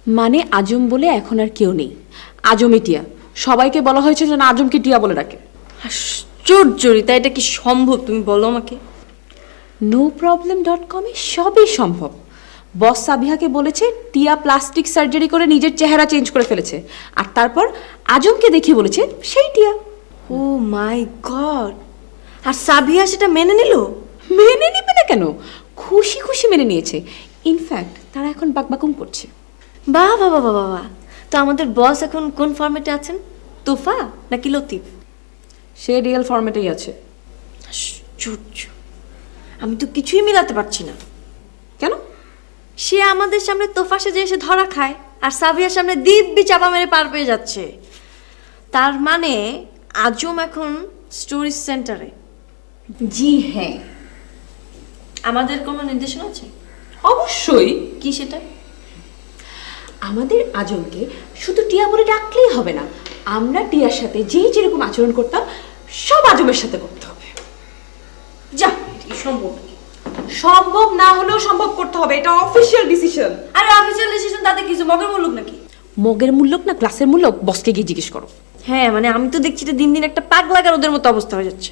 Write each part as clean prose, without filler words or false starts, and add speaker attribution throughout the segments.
Speaker 1: মানে আজম বলে এখন আর কেউ নেই, আজমই টিয়া। সবাইকে বলা হয়েছে যেন আজমকে টিয়া বলে ডাকে।
Speaker 2: আশ্চর্য রিতা, এটা কি সম্ভব তুমি বলো আমাকে?
Speaker 1: noproblem.com-এ সবই সম্ভব। বস সাবিহাকে বলেছে টিয়া প্লাস্টিক সার্জারি করে নিজের চেহারা চেঞ্জ করে ফেলেছে, আর তারপর আজমকে দেখিয়ে বলেছে সেই টিয়া।
Speaker 2: ও মাই গড! আর সাবিয়া সেটা মেনে নিল?
Speaker 1: মেনে নিবে না কেন, খুশি খুশি মেনে নিয়েছে। ইনফ্যাক্ট তারা এখন বাকবাকুম করছে।
Speaker 2: বাহ বাবা বাবা বাহ! তো আমাদের বস এখন কোন ফরম্যাটে আছেন, তোফা নাকি লতিফ?
Speaker 1: সে রিয়েল ফরম্যাটেই আছে।
Speaker 2: আশ্চর্য, আমি তো কিছুই মিলাতে পারছি না।
Speaker 1: কেন?
Speaker 2: সে আমাদের সামনে তোফা সেজে এসে ধরা খায়, আর সাবিয়ার সামনে দিব্যি চাপা মেরে পার পেয়ে যাচ্ছে। তার মানে আজম এখন স্টোরি সেন্টারে।
Speaker 1: জি হ্যাঁ।
Speaker 2: আমাদের কোনো নির্দেশনা আছে?
Speaker 1: অবশ্যই।
Speaker 2: কি সেটা?
Speaker 1: আমাদের আজমকে শুধু টিয়া বলে ডাকলেই হবে না, আমরা টিয়ার সাথে যেরকম আচরণ করতাম সব আজমের সাথে করতে হবে।
Speaker 2: যা, এটা সম্ভব নাকি?
Speaker 1: সম্ভব না হলেও সম্ভব করতে হবে, এটা অফিসিয়াল ডিসিশন।
Speaker 2: আরে অফিসিয়াল ডিসিশন তাতে কিছু মগের মুলুক নাকি?
Speaker 1: মগের মূল্যক না ক্লাসের মূল্যক, বসকে গিয়ে জিজ্ঞেস করো।
Speaker 2: হ্যাঁ মানে আমি তো দেখছি যে দিন দিন একটা পাগলাগার ওদের মতো অবস্থা হয়ে যাচ্ছে।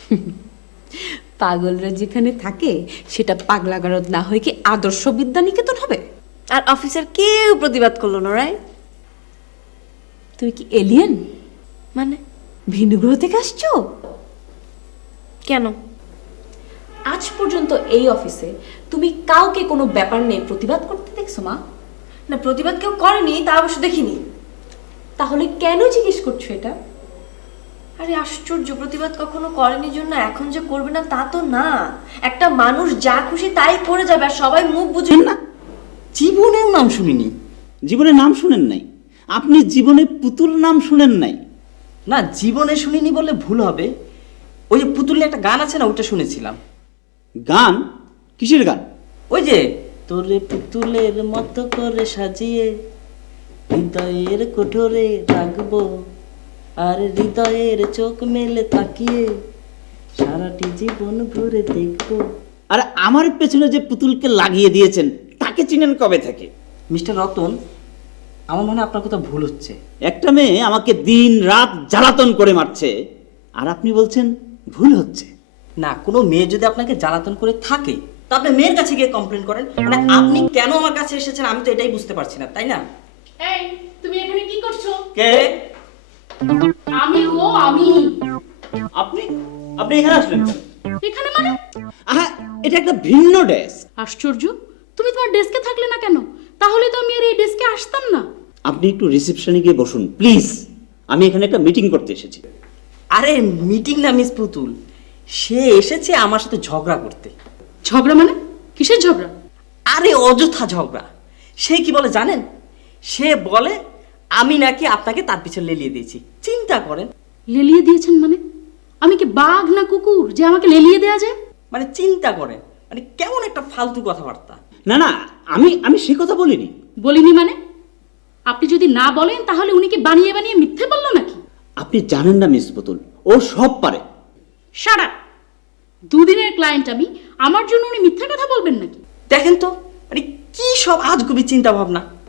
Speaker 1: পাগলরা যেখানে থাকে সেটা পাগলাগারদ না হয়ে কি আদর্শ বিদ্যা নিকেতন হবে?
Speaker 2: আর অফিসার কেউ প্রতিবাদ করলো না, রাইট?
Speaker 1: তুমি কি এলিয়েন,
Speaker 2: মানে
Speaker 1: ভিন্ন গ্রহ থেকে আসছো?
Speaker 2: কেন?
Speaker 1: আজ পর্যন্ত এই অফিসে তুমি কাউকে কোনো ব্যাপার নিয়ে প্রতিবাদ করতে দেখছো মা?
Speaker 2: না, প্রতিবাদ কেউ করেনি তা অবশ্য দেখিনি।
Speaker 1: তাহলে কেন জিজ্ঞেস করছো এটা?
Speaker 2: আরে আশ্চর্য, প্রতিবাদ কখনো করেনি জন্য এখন যে করবে না তা তো না। একটা মানুষ যা খুশি তাই করে যাবে আর সবাই মুখ বুঝে
Speaker 3: না, জীবনেও নাম শুনিনি।
Speaker 4: জীবনে নাম শুনেন নাই? আপনি জীবনে পুতুল নাম শুনেন নাই?
Speaker 3: না, জীবনে শুনিনি বললে ভুল হবে। ওই যে পুতুলের একটা গান আছে না, ওটা শুনেছিলাম।
Speaker 4: গান? কিসের গান?
Speaker 3: ওই যে তোরে পুতুলের মতো করে সাজিয়ে হৃদয়ের কোঠরে রাখবো, আর হৃদয়ের চোখ মেলে তাকিয়ে সারাটি জীবন ভরে দেখবো।
Speaker 4: আর আমার পেছনে যে পুতুলকে লাগিয়ে দিয়েছেন তাকে চিনেন কবে থেকে?
Speaker 3: মিস্টার রতন, আমার মনে হয় আপনার কথা ভুল হচ্ছে।
Speaker 4: একটা মেয়ে আমাকে দিন রাত জ্বালাতন করে মারছে, আর আপনি বলছেন ভুল হচ্ছে?
Speaker 3: না, কোনো মেয়ে যদি আপনাকে জ্বালাতন করে থাকে তা আপনি মেয়ের কাছে গিয়ে কমপ্লেন করেন। মানে আপনি কেন আমার কাছে এসেছেন আমি তো এটাই বুঝতে পারছি না, তাই না?
Speaker 5: এই, তুমি এখানে কি করছো?
Speaker 4: কে?
Speaker 5: আমি
Speaker 4: আপনি আপনি এখানে আসলেন কেন?
Speaker 5: এখানে মানে?
Speaker 4: আহা, এটা একটা ভিন্ন ডেস্ক।
Speaker 5: আশ্চর্য, তুমি তোমার ডেস্কে থাকলে না কেন? তাহলে তো আমি আর এই ডেস্কে আসতাম না।
Speaker 4: আপনি একটু রিসেপশনে গিয়ে বসুন প্লিজ, আমি এখানে একটা মিটিং করতে এসেছি।
Speaker 3: আরে মিটিং না মিস পুতুল, সে এসেছে আমার সাথে ঝগড়া করতে।
Speaker 5: ঝগড়া মানে? কিসের ঝগড়া?
Speaker 3: আরে অযথা ঝগড়া। সে কি বলে জানেন? সে বলে আমি নাকি আপনাকে তার পিছনে লেলিয়ে দিয়েছি। চিন্তা করেন।
Speaker 5: লেলিয়ে দিয়েছেন মানে? আমি কি বাঘ না কুকুর যে আমাকে লেলিয়ে দেয়া যায়?
Speaker 3: মানে চিন্তা করেন, মানে কেমন একটা ফালতু কথাবার্তা।
Speaker 4: না না, আমি সে কথা বলিনি।
Speaker 5: বলিনি মানে? আপনি যদি না বলেন তাহলে উনি কি বানিয়ে বানিয়ে মিথ্যে বললো নাকি?
Speaker 4: আপনি জানেন না মিস পুতুল, ও সব পারে।
Speaker 5: Shut up! দুদিনের ক্লায়েন্ট আমি, আমার জন্য উনি মিথ্যে কথা বলবেন নাকি?
Speaker 3: দেখেন তো, মানে কি সব আজগুবি চিন্তা ভাবনা।